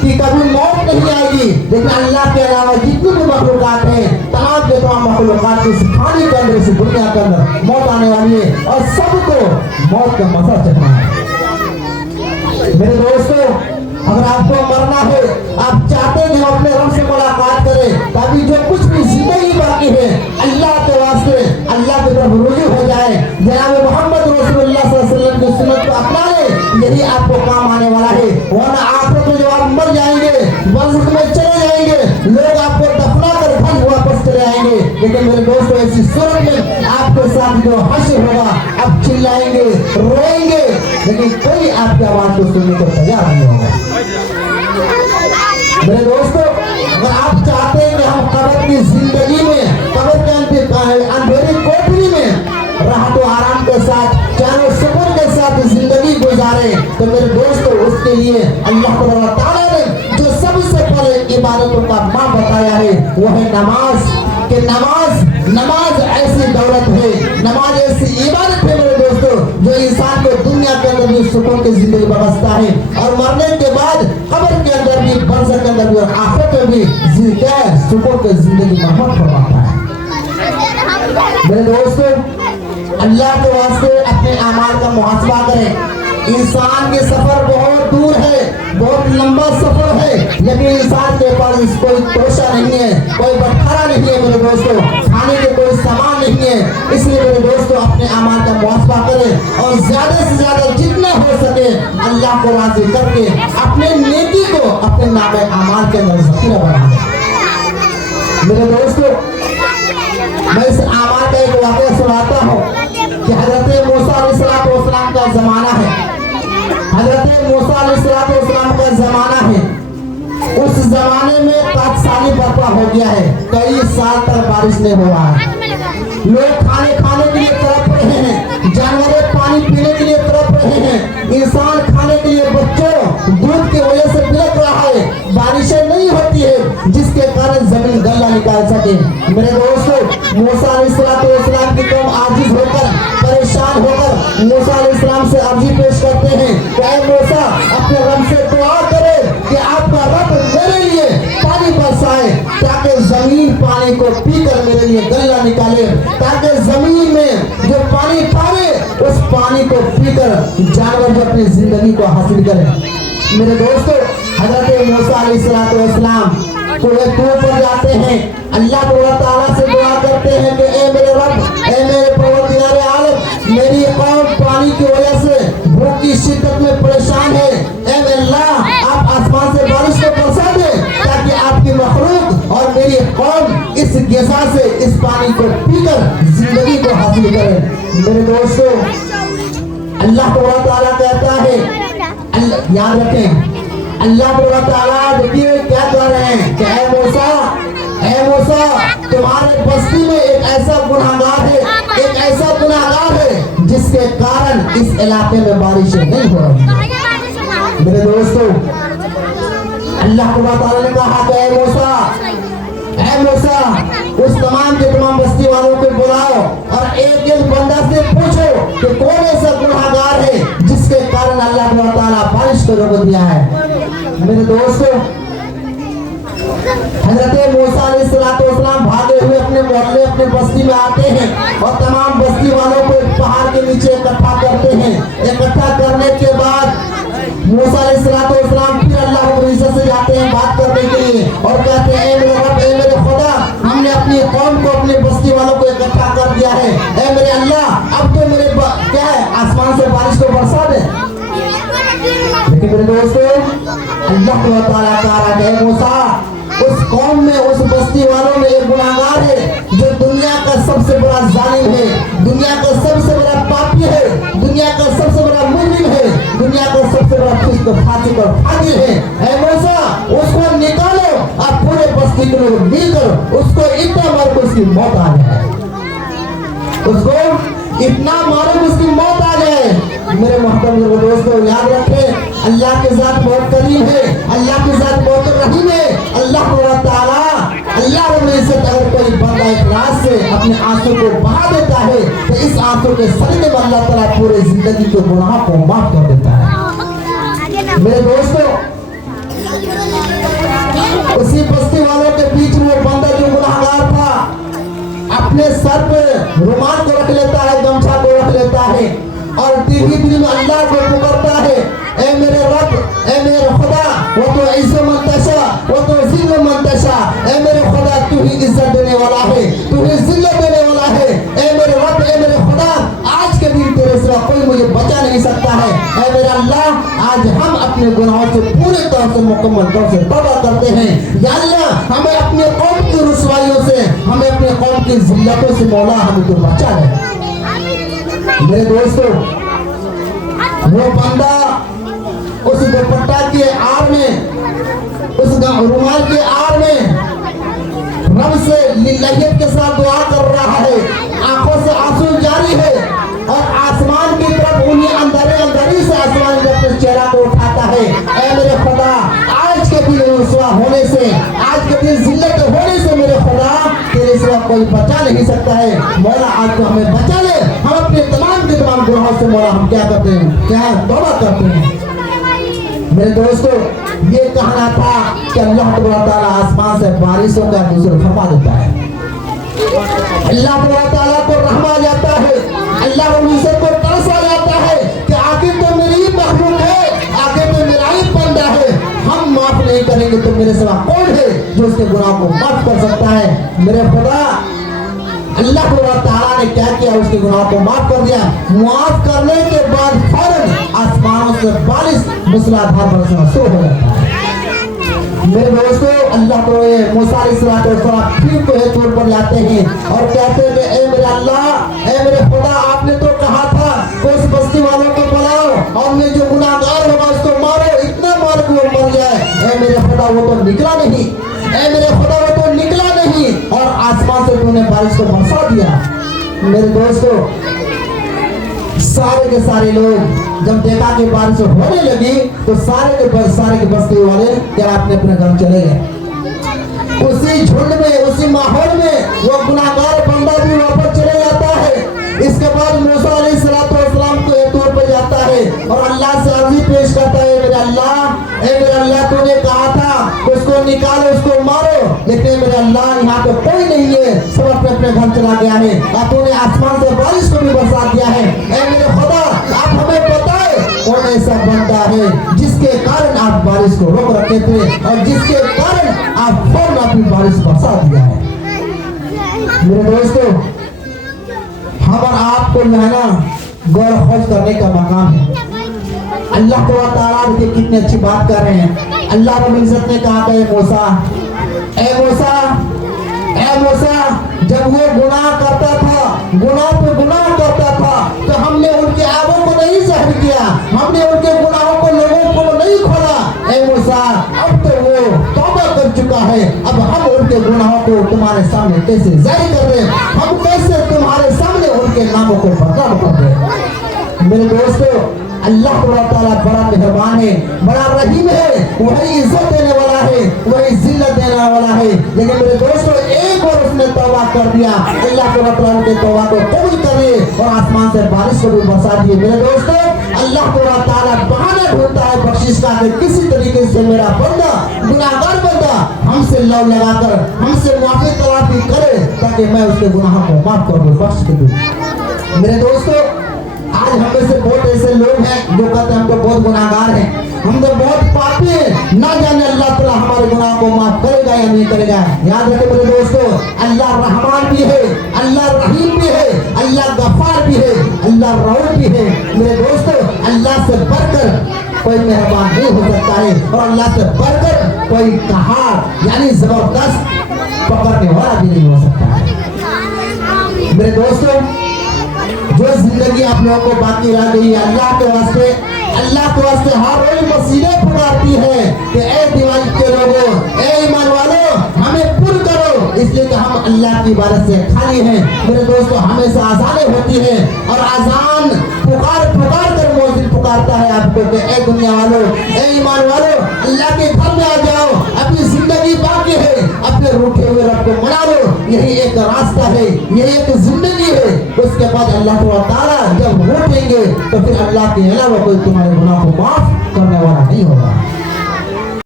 कि कभी मौत नहीं आएगी, लेकिन अल्लाह के अलावा जितनी भी मखलूकात हैं, तमाम के तमाम मखलूकात इस खाने के अंदर, इस दुनिया के अंदर मौत आने वाली है और सबको मौत का मजा चखना है। मेरे दोस्तों, अगर आपको मरना है, आप चाहते हैं कि हम अपने रब से मुलाकात करें, ताकि जो कुछ भी जिंदगी बाकी है अल्लाह के वास्ते अल्लाह की तरफ रुजू हो जाए, जनाब मोहम्मद रसूलुल्लाह सल्लल्लाहु अलैहि वसल्लम की सुन्नत को अपना ले, यही आपको काम आने वाला है। वरना आखिरत में जब आप मर जाएंगे, बरज़ख में चले जाएंगे, लोग आपको दफना कर घर वापस चले आएंगे, लेकिन मेरे दोस्तों ऐसी सूरत में आपके साथ जो हश्र होगा, आप चिल्लाएंगे, रोएंगे, लेकिन कोई आपकी आवाज को सुनने को तैयार नहीं होगा। मेरे दोस्तों, अगर आप चाहते हैं कि हम कब्र की जिंदगी में, कब्र के अंधेरी कोठरी में राहत व आराम के साथ, चैन व सुकून के साथ जिंदगी गुजारे, तो मेरे दोस्तों उसके लिए अल्लाह ताला ने जो सबसे पहले इबादतों का माँ बताया है वो है नमाज। कि नमाज ऐसी दौलत है, नमाज ऐसी इबादत है मेरे दोस्तों, जो इंसान को दुनिया के अंदर भी सुकून की जिंदगी बरसता है और मरने के बाद कब्र के अंदर भी, बरज़ख के अंदर भी और आखिरत में भी सुकून की जिंदगी महफूज फरमाता है। मेरे दोस्तों, अल्लाह के वास्ते अपने अमाल का मुहासबा करें। इंसान के सफर बहुत दूर है, बहुत लंबा सफर है, लेकिन इंसान के पास कोई तोशा नहीं है, कोई बटखारा नहीं है मेरे दोस्तों, खाने के कोई सामान नहीं है। इसलिए मेरे दोस्तों अपने अमाल का मुहासबा करें और ज्यादा से ज्यादा जितना हो सके अल्लाह को राजी करके अपने नेकी को अपने नामे अमाल के अंदर ज़ख़ीरा बनाएं। मेरे दोस्तों, मैं इस अमाल का एक वाक़या सुनाता हूँ कि हज़रत मूसा अलैहिस्सलाम का ज़माना है, हज़रत मूसा अलैहिस्सलाम का ज़माना है। उस ज़माने में पाकसाली बर्पा हो गया है, कई साल तक बारिश नहीं हुआ है, लोग खाने के लिए तड़प रहे हैं, जानवर पानी पीने के लिए तड़प रहे हैं, इंसान खाने के लिए बच्चों दूध की वजह से बिलख रहा है, बारिशें नहीं होती है जिसके कारण जमीन गल्ला निकाल सके। मेरे दोस्तों, मूसा अलैहिस्सलाम की कौम आजिज होकर, परेशान होकर मूसा अलैहिस्सलाम से अर्जी पेश करते हैं कि ऐ मूसा, अपने रब से दुआ करे कि आपका रब मेरे लिए पानी बरसाए, ताकि जमीन पानी को पीकर मेरे लिए गल्ला निकाले, ताकि जमीन में जो पानी पावे उस पानी को पीकर जानवर जो अपनी जिंदगी को हासिल करें। मेरे दोस्तों, हज़रत मूसा अलैहिस्सलाम पूरे तूर पर जाते हैं, अल्लाह ताला से दुआ करते हैं कि ए मेरे रब, ए मेरे परवरदिगार आलम, मेरी कौम पानी की वजह से भूख की शिद्दत में परेशान है, ए अल्लाह आप आसमान से बारिश को बरसा दे, ताकि आपकी मखलूक और मेरी कौम इस ग़िज़ा से, इस पानी को पीकर जिंदगी को हासिल करें। मेरे दोस्तों, अल्लाह ताला कहता है, याद रखें, अल्लाह ताला देखिए क्या कह रहे हैं कि ऐ मूसा, तुम्हारे बस्ती में एक ऐसा गुनाहगार है, एक ऐसा गुनाहगार है जिसके कारण इस इलाके में बारिशें नहीं हो रही। मेरे दोस्तों, अल्लाह ताला ने कहा कि ऐ मूसा, उस तमाम के तमाम बस्ती वालों को बुलाओ और एक एक बंदा से पूछो कि कौन ऐसा गुनाहगार है जिसके कारण अल्लाह ताला बारिश को रोक दिया है। मेरे दोस्तों, हज़रत मूसा अलैहिस्सलाम भागे हुए अपने मोहल्ले, अपने बस्ती में आते हैं और तमाम बस्ती वालों को पहाड़ के नीचे इकट्ठा करते हैं। इकट्ठा करने के बाद मूसा अलैहिस्सलाम फिर अल्लाह की इज्जत से जाते हैं बात करने के लिए और कहते हैं, ए मेरे रब, ए मेरे खुदा, हमने अपनी कौम को, अपनी बस्ती वालों को इकट्ठा कर दिया है, ए मेरे अल्लाह, अब तो मेरे क्या है, आसमान से बारिश को बरसा दे। लेकिन मेरे दोस्तों, अल्लाह ताला कह रहा है, मूसा, उस कौम में, उस बस्ती वालों में एक गुनाहगार है जो दुनिया का सबसे बड़ा जालिम है, दुनिया का सबसे बड़ा पापी है, दुनिया का सबसे बड़ा मुजरिम है, दुनिया का सबसे बड़ा फिस्क फासिक और फाजिल है। ऐ मूसा, उसको निकालो, आप पूरे बस्ती के लोग मिलकर उसको इतना मारो कि उसकी मौत आ जाए, उसको इतना मारो कि उसकी मौत आ जाए। मेरे मोहतरम दोस्तों, याद रखें, अल्लाह की जात बहुत करीम है, अल्लाह की जात बहुत रहीम है। अल्लाह ताला, अल्लाह रब्बुल इज्जत अगर कोई बंदा इखलास से अपने आंसू को बहा देता है तो इस आंसू के सदक़े में अल्लाह ताला पूरे जिंदगी के गुनाह को माफ कर देता है। मेरे दोस्तों, अपने सर पे रुमाल को रख लेता है, गमछा को रख लेता है और दिल में अल्लाह को पुकारता है, ए मेरे रब, ए मेरे खुदा, वो तो इज्जत मंतशा, वो तो जिल्ल मंतशा, ए मेरे खुदा तू ही इज्जत देने वाला है, तू ही जिल्लत देने वाला है, ए मेरे रब, ए मेरे खुदा, आज के दिन तेरे सिवा कोई मुझे बचा नहीं सकता है। ए मेरे अल्लाह, आज हम अपने गुनाहों से पूरे तौर से मुकम्मल तौर से तौबा करते हैं। या अल्लाह, हमें अपने कौम की रुसवाइयों से, हमें अपने कौम की जिल्लतों से मौला हमें तो बचा ले। मेरे दोस्तों, वो बंदा उस दुपट्टा के आड़ में, उस रुमाल के आड़ में रब से लिल्लाहियत के साथ दुआ कर रहा है, आंखों से आंसू जारी है और आसमान की तरफ उन्हीं अंदरी से आसमान की तरफ चेहरा को उठाता है। ऐ मेरे खुदा, आज के दिन रुसवा होने से, आज के दिन जिल्लत होने से मेरे खुदा तेरे सिवा कोई बचा नहीं सकता है। मौला आज तो हमें बचा ले। हम अपने तमाम के तमाम गुनाहों से मौला हम क्या करते हैं, क्या तौबा करते हैं। मेरे दोस्तों, ये कहना था कि अल्लाह ताला आसमान से बारिशों का नुज़ूल फरमा देता है। अल्लाह ताला को रहम आ जाता है, अल्लाह को तरस आ जाता है कि आखिर तो मेरी ही मखलूक है, आखिर तो मेरा ही बंदा है, हम माफ नहीं करेंगे तो मेरे सिवा कौन है जो उसके गुनाह को माफ कर सकता है। मेरे खुदा, अल्लाह ताला ने क्या किया, उसके गुनाह को माफ कर दिया। माफ करने के बाद फौरन आसमानों से बारिश मूसलाधार बरसना शुरू हो जाता है। मेरे दोस्तों, अल्लाह को मूसा अलैहिस्सलाम फिर तो है तौर पर जाते हैं और कहते हैं कि ए मेरे अल्लाह, ए मेरे खुदा, आपने तो कहा था कि उस बस्ती वालों को बुलाओ और मैं जो गुनाहगार होगा उसको मारो, इतना मार के वो मर जाए। ए मेरे खुदा, वो तो निकला नहीं, ए मेरे खुदा, वो तो निकला नहीं और आसमान से तूने बारिश को बरसा दिया। मेरे दोस्तों, सारे के सारे लोग जब देखा कि बारिश होने लगी तो सारे के बस्ती वाले क्या अपने अपने घर चले गए। उसी झुंड में, उसी माहौल में वो गुनाहगार बंदा भी वापस चले जाता है। इसके बाद मूसा अलैहिस्सलाम को एक तौर पर जाता है और अल्लाह से अर्जी पेश करता है, मेरे अल्लाह, तूने कहा था उसको निकालो, उसको मारो, लेकिन मेरे अल्लाह यहाँ पे कोई नहीं है, सब अपने अपने घर चला गया है और तूने आसमान से बारिश को भी बरसा दिया है। ऐ मेरे खुदा, आप हमें बताए कौन ऐसा बंदा है जिसके कारण आप बारिश को रोक रखे थे और जिसके कारण आप फौरन अपनी बारिश बरसा दिया है। मेरे दोस्तों, हम और आपको जो है ना गौर खोज करने का मकाम है। अल्लाह ताला देखिए कितनी अच्छी बात कर रहे हैं। अल्लाह रब्बुल इज्जत ने कहा कि ए मूसा, जब वो गुनाह करता था, गुनाह पे गुनाह करता था, तो हमने उनके आबों को नहीं ज़ाहिर किया, हमने उनके गुनाहों को लोगों को नहीं खोला। ए मूसा, अब तो वो तौबा कर चुका है, अब हम उनके गुनाहों को तुम्हारे सामने कैसे जाहिर कर रहे हैं, हम कैसे तुम्हारे सामने उनके नामों को बदनाम कर रहे हैं। मेरे दोस्तों, अल्लाह ताला बड़ा मेहरबान है, बड़ा रहीम है, वही इज्जत देने वाला है, वही जिल्लत देने वाला है। लेकिन मेरे दोस्तों, एक बार उसने तौबा कर दिया, अल्लाह ताला के तौबा को कबूल करे और आसमान से बारिश को भी बरसा दिए। मेरे दोस्तों, अल्लाह ताला बहाने ढूंढता है बख्शिश का कि किसी तरीके से मेरा बंदा, गुनाहगार बंदा हमसे लव लगाकर हमसे माफी तलाफी करे ताकि मैं उसके गुनाहों को माफ कर दूं, बख्श दूं। मेरे दोस्तों, आज हम में से बहुत ऐसे लोग हैं जो कहते हैं हम तो बहुत गुनाहगार हैं, हम तो बहुत पापी हैं, ना जाने अल्लाह ताला हमारे गुनाह को माफ करेगा या नहीं करेगा। याद रखें मेरे दोस्तों, अल्लाह रहमान भी है, अल्लाह रहीम भी है, अल्लाह गफ्फार भी है, अल्लाह रऊफ भी है। मेरे दोस्तों, अल्लाह से बढ़कर कोई मेहरबान नहीं हो सकता है और अल्लाह से बढ़कर कोई कहार यानी जबरदस्त पकड़ने वाला भी नहीं हो सकता है। मेरे दोस्तों, जो जिंदगी आप लोगों को बाकी रह गई है, अल्लाह के वास्ते हर रोज मसीहें पुकारती है कि ए दीवार के लोगों, ए ईमान वालों, हमें पुर करो, इसलिए कि हम अल्लाह की इबादत से खाली हैं। मेरे दोस्तों, हमेशा आज़ानें होती है और आज़ान पुकार कर मौजूद पुकारता है आपको कि ए दुनिया वालों, ए ईमान वालों, अल्लाह के घर में आ जाओ, अपनी जिंदगी बाकी है, अपने रूठे हुए रब को मना लो, यही एक रास्ता है, यही एक जिंदगी है। उसके बाद अल्लाह ताला जब उठेंगे तो फिर अल्लाह के अलावा कोई तुम्हारे गुनाह को माफ करने वाला नहीं होगा।